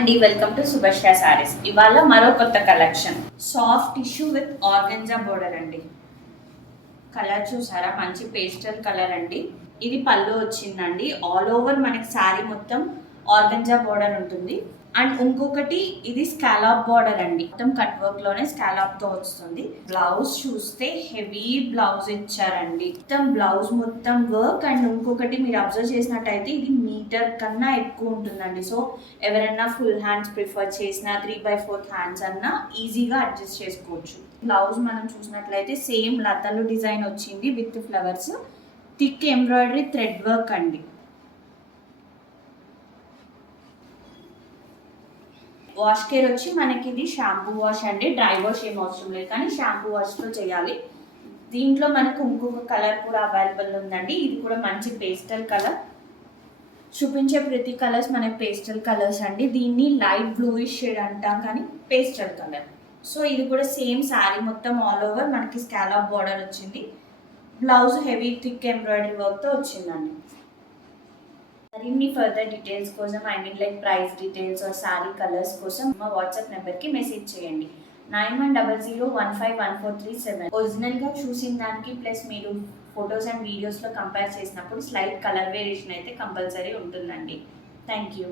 అండి, welcome to సుభశ్ర saris. ఇవాళ మరో కొత్త collection soft tissue with organza border అండి. కలర్ చూసారా, మంచి పేస్టల్ కలర్ అండి. ఇది పళ్ళు వచ్చిందండి. ఆల్ ఓవర్ మనకి శారీ మొత్తం ఆర్గంజా బోర్డర్ ఉంటుంది. అండ్ ఇంకొకటి ఇది స్కాలప్ బోర్డర్ అండి. మొత్తం కట్ వర్క్ లోనే స్కాలప్ తో వస్తుంది. బ్లౌజ్ చూస్తే హెవీ బ్లౌజ్ ఇచ్చారండి. మొత్తం బ్లౌజ్ మొత్తం వర్క్. అండ్ ఇంకొకటి మీరు అబ్జర్వ్ చేసినట్టయితే ఇది మీటర్ కన్నా ఎక్కువ ఉంటుందండి. సో ఎవరైనా ఫుల్ హ్యాండ్స్ ప్రిఫర్ చేసినా 3/4 హ్యాండ్స్ అన్నా ఈజీగా అడ్జస్ట్ చేసుకోవచ్చు. బ్లౌజ్ మనం చూసినట్లయితే సేమ్ లతలు డిజైన్ వచ్చింది with flowers, thick embroidery thread work అండి. వాష్ కేర్ వచ్చి మనకి ఇది షాంపూ వాష్ అండి. డ్రై వాష్ ఏం అవసరం లేదు, కానీ షాంపూ వాష్తో చేయాలి. దీంట్లో మనకు ఇంకొక కలర్ కూడా అవైలబుల్ ఉందండి. ఇది కూడా మంచి పేస్టల్ కలర్. చూపించే ప్రతి కలర్స్ మనకి పేస్టల్ కలర్స్ అండి. దీన్ని లైట్ బ్లూయిష్ షేడ్ అంటాం, కానీ పేస్టల్ కలర్. సో ఇది కూడా సేమ్ శారీ మొత్తం ఆల్ ఓవర్ మనకి స్కాలప్ బార్డర్ వచ్చింది. బ్లౌజ్ హెవీ థిక్ ఎంబ్రాయిడరీ వర్క్తో వచ్చిందండి. మరిన్ని ఫర్దర్ డీటెయిల్స్ కోసం, like price details or sari colours కోసం మా వాట్సాప్ నెంబర్కి మెసేజ్ చేయండి. 9100151437. ఒరిజినల్గా చూసిన దానికి ప్లస్ మీరు ఫొటోస్ అండ్ వీడియోస్లో కంపేర్ చేసినప్పుడు స్లైట్ కలర్ వేరియేషన్ అయితే కంపల్సరీ ఉంటుందండి. Thank you.